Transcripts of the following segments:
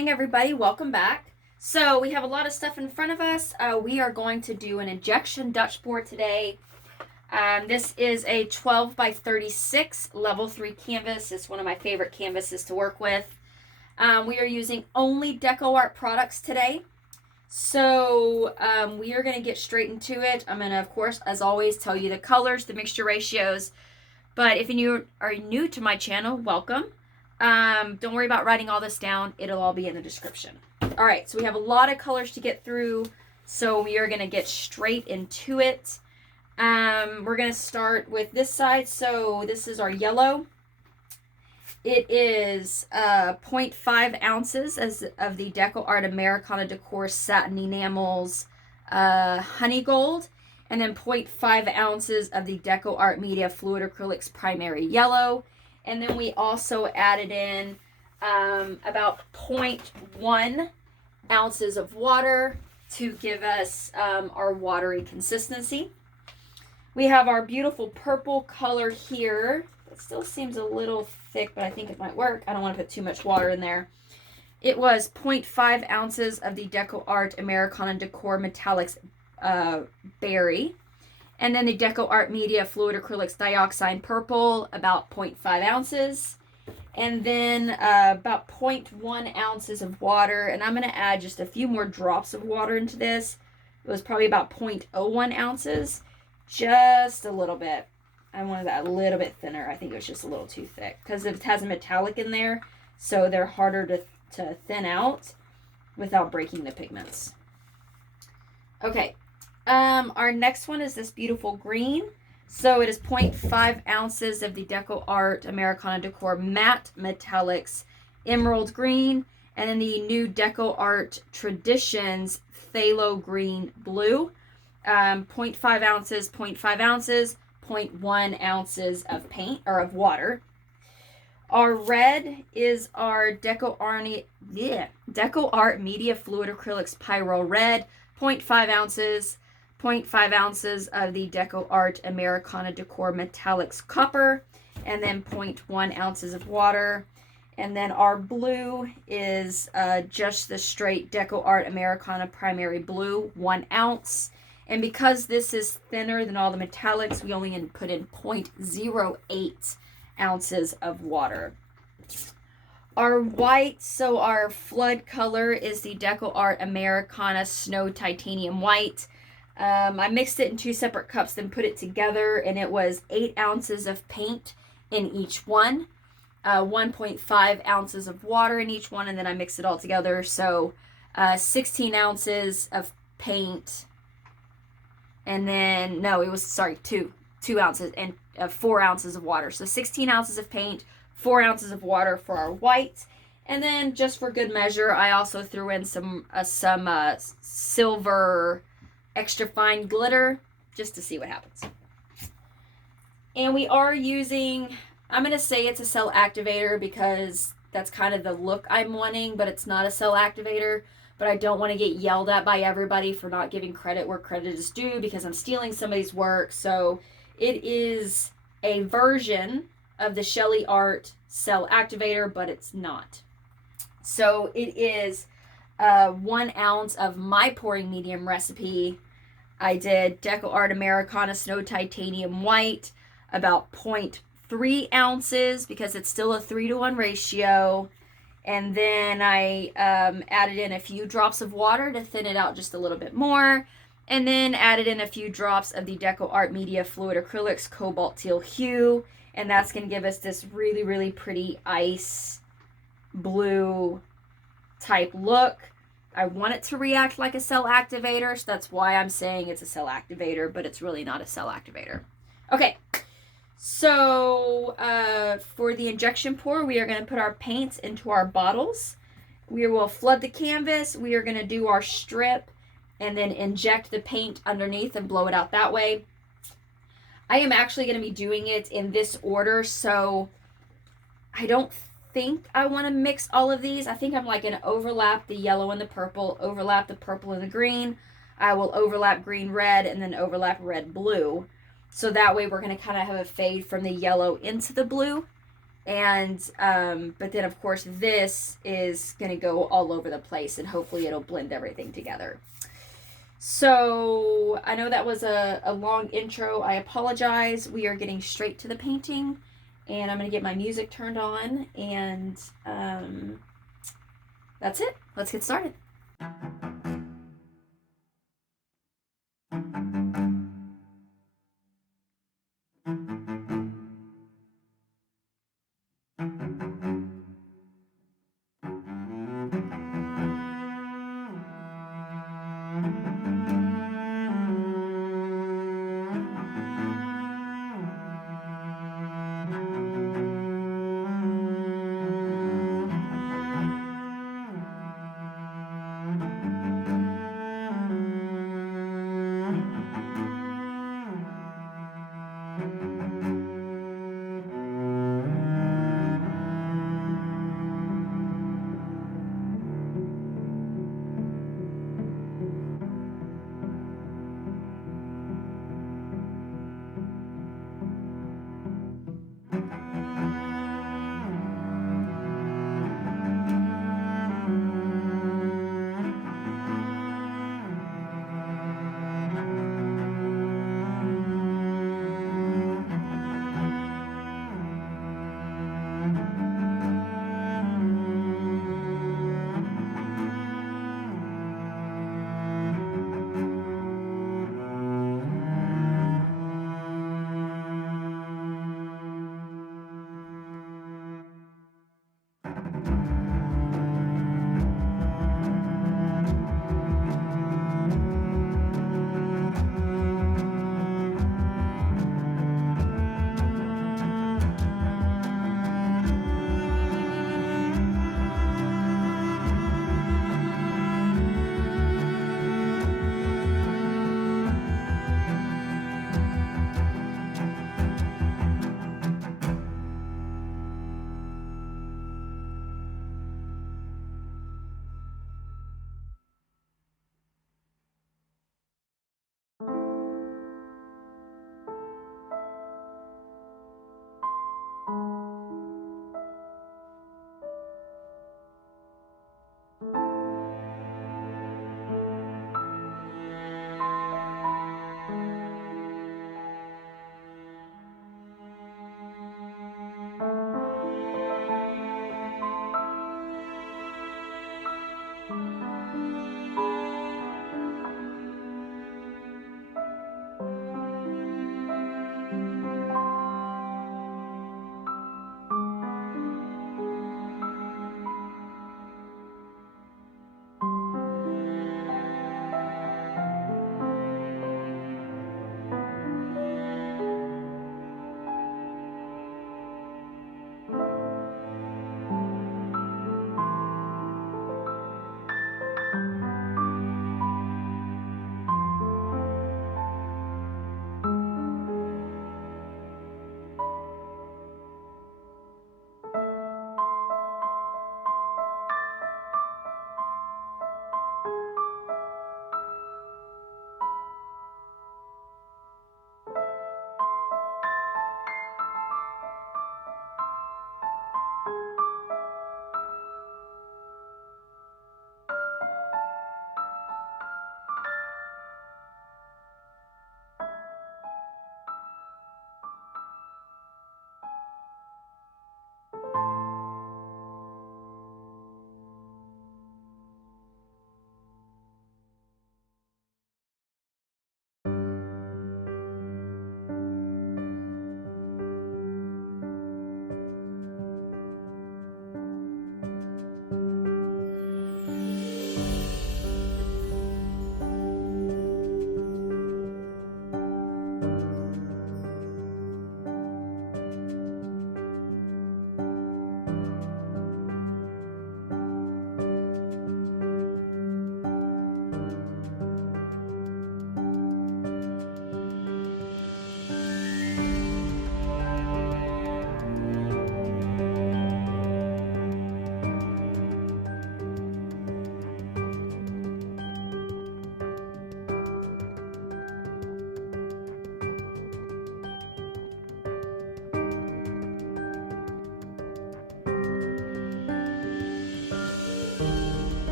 morning, everybody. Welcome back. So we have a lot of stuff in front of us. We are going to do an injection Dutch pour today. This is a 12 by 36 level 3 canvas. It's one of my favorite canvases to work with. We are using only DecoArt products today. So we are going to get straight into it. I'm going to, of course, as always, tell you the colors, the mixture ratios. But if you are new to my channel, welcome. Don't worry about writing all this down. It'll all be in the description. All right, so we have a lot of colors to get through, so we are going to get straight into it. We're going to start with this side. So this is our yellow. It is 0.5 ounces of the DecoArt Americana Decor Satin Enamels Honey Gold, and then 0.5 ounces of the DecoArt Media Fluid Acrylics Primary Yellow. And then we also added in about 0.1 ounces of water to give us our watery consistency. We have our beautiful purple color here. It still seems a little thick, but I think it might work. I don't want to put too much water in there. It was 0.5 ounces of the DecoArt Americana Decor Metallics Berry. And then the DecoArt Media Fluid Acrylics Dioxine Purple, about 0.5 ounces. And then about 0.1 ounces of water. And I'm going to add just a few more drops of water into this. It was probably about 0.01 ounces. Just a little bit. I wanted that a little bit thinner. I think it was just a little too thick because it has a metallic in there, so they're harder to thin out without breaking the pigments. Okay, our next one is this beautiful green. So it is 0.5 ounces of the DecoArt Americana Decor Matte Metallics Emerald Green, and then the new DecoArt Traditions Phthalo Green Blue. 0.5 ounces, 0.5 ounces, 0.1 ounces of paint or of water. Our red is our DecoArt Media Fluid Acrylics Pyrrole Red, 0.5 ounces, 0.5 ounces of the DecoArt Americana Decor Metallics Copper, and then 0.1 ounces of water. And then our blue is just the straight DecoArt Americana Primary Blue, 1 ounce. And because this is thinner than all the metallics, we only put in 0.08 ounces of water. Our white, so our flood color is the DecoArt Americana Snow Titanium White. I mixed it in 2 separate cups, then put it together, and it was 8 ounces of paint in each one, 1.5 ounces of water in each one, and then I mixed it all together. So 16 ounces of paint. And then, no, it was, sorry, 2 ounces and 4 ounces of water. So 16 ounces of paint, 4 ounces of water for our white. And then, just for good measure, I also threw in some silver extra fine glitter, just to see what happens. And we are using, I'm going to say it's a cell activator because that's kind of the look I'm wanting, but it's not a cell activator. But I don't want to get yelled at by everybody for not giving credit where credit is due because I'm stealing somebody's work. So it is a version of the Shelly Art Cell Activator, but it's not. So it is 1 ounce of my pouring medium recipe. I did DecoArt Americana Snow Titanium White, about 0.3 ounces because it's still a 3-to-1 ratio. And then I added in a few drops of water to thin it out just a little bit more. And then added in a few drops of the DecoArt Media Fluid Acrylics Cobalt Teal Hue. And that's going to give us this really, really pretty ice blue type look. I want it to react like a cell activator, so that's why I'm saying it's a cell activator, but it's really not a cell activator. Okay. So for the injection pour, we are going to put our paints into our bottles. We will flood the canvas. We are going to do our strip and then inject the paint underneath and blow it out that way. I am actually going to be doing it in this order, so I don't think I want to mix all of these. I think I'm like going to overlap the yellow and the purple, overlap the purple and the green. I will overlap green, red, and then overlap red, blue. So that way we're going to kind of have a fade from the yellow into the blue. And but then of course this is going to go all over the place, and hopefully it'll blend everything together. So I know that was a long intro. I apologize. We are getting straight to the painting, and I'm going to get my music turned on, and that's it. Let's get started.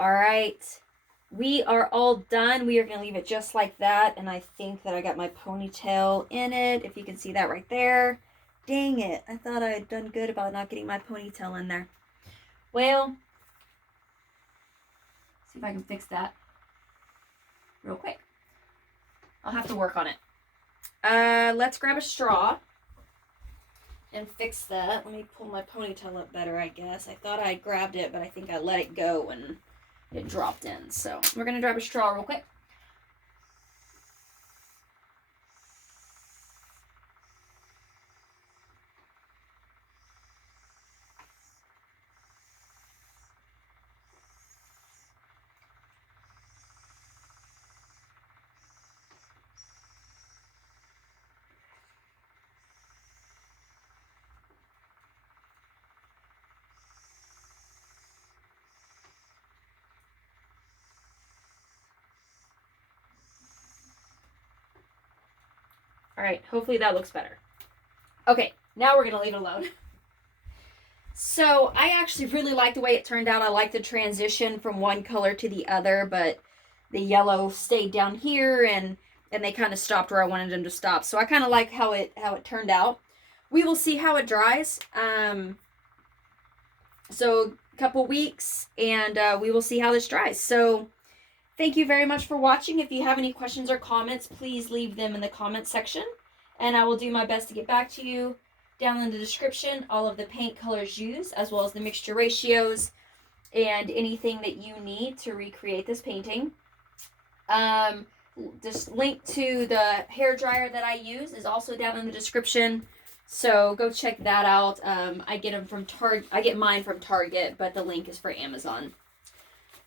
All right. We are all done. We are going to leave it just like that. And I think that I got my ponytail in it. If you can see that right there. Dang it. I thought I had done good about not getting my ponytail in there. Well, see if I can fix that real quick. I'll have to work on it. Let's grab a straw and fix that. Let me pull my ponytail up better, I guess. I thought I grabbed it, but I think I let it go when it dropped in. So we're going to grab a straw real quick. All right, hopefully that looks better. Okay, now we're going to leave it alone. So I actually really like the way it turned out. I like the transition from one color to the other, but the yellow stayed down here and they kind of stopped where I wanted them to stop. So I kind of like how it turned out. We will see how it dries. So a couple weeks and we will see how this dries. So thank you very much for watching. If you have any questions or comments, please leave them in the comment section and I will do my best to get back to you. Down in the description, all of the paint colors used, as well as the mixture ratios and anything that you need to recreate this painting. Just link to the hair dryer that I use is also down in the description. So go check that out. I get them from I get mine from Target, but the link is for Amazon.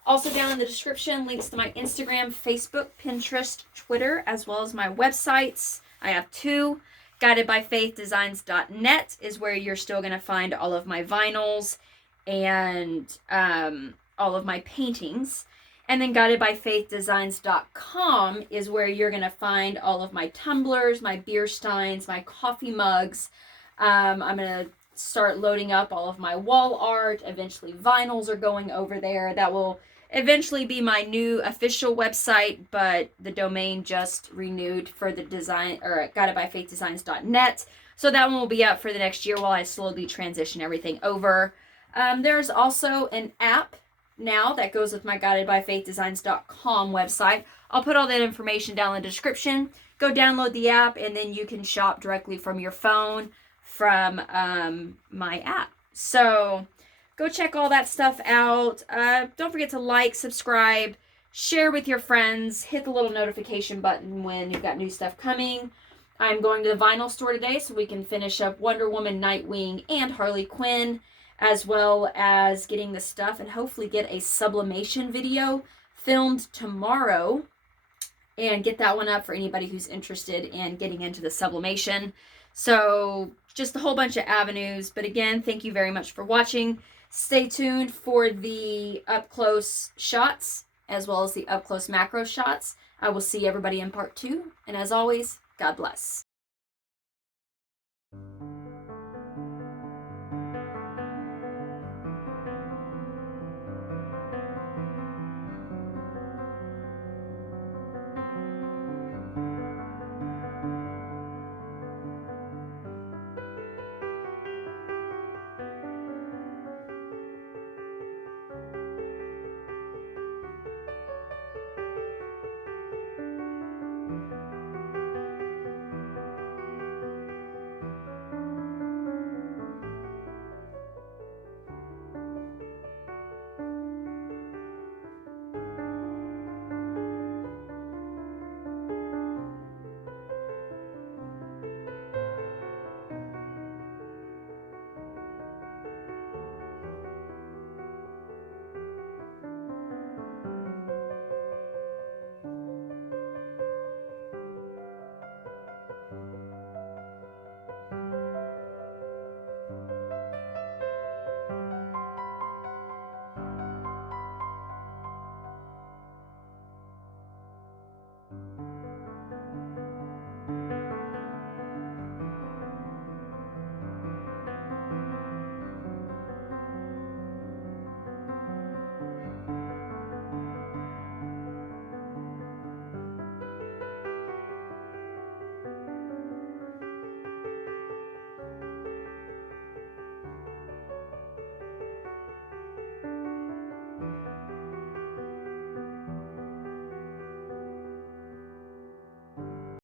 Also down in the description, links to my Instagram, Facebook, Pinterest, Twitter, as well as my websites. I have two. GuidedByFaithDesigns.net is where you're still going to find all of my vinyls and all of my paintings. And then GuidedByFaithDesigns.com is where you're going to find all of my tumblers, my beer steins, my coffee mugs. I'm going to start loading up all of my wall art. Eventually vinyls are going over there. That will eventually be my new official website, but the domain just renewed for the design, or GuidedByFaithDesigns.net. So that one will be up for the next year while I slowly transition everything over. There's also an app now that goes with my GuidedByFaithDesigns.com website. I'll put all that information down in the description. Go download the app and then you can shop directly from your phone from my app. So go check all that stuff out. Don't forget to like, subscribe, share with your friends, hit the little notification button when you've got new stuff coming. I'm going to the vinyl store today so we can finish up Wonder Woman, Nightwing, and Harley Quinn, as well as getting the stuff and hopefully get a sublimation video filmed tomorrow and get that one up for anybody who's interested in getting into the sublimation. So just a whole bunch of avenues. But again, thank you very much for watching. Stay tuned for the up-close shots as well as the up-close macro shots. I will see everybody in part 2. And as always, God bless.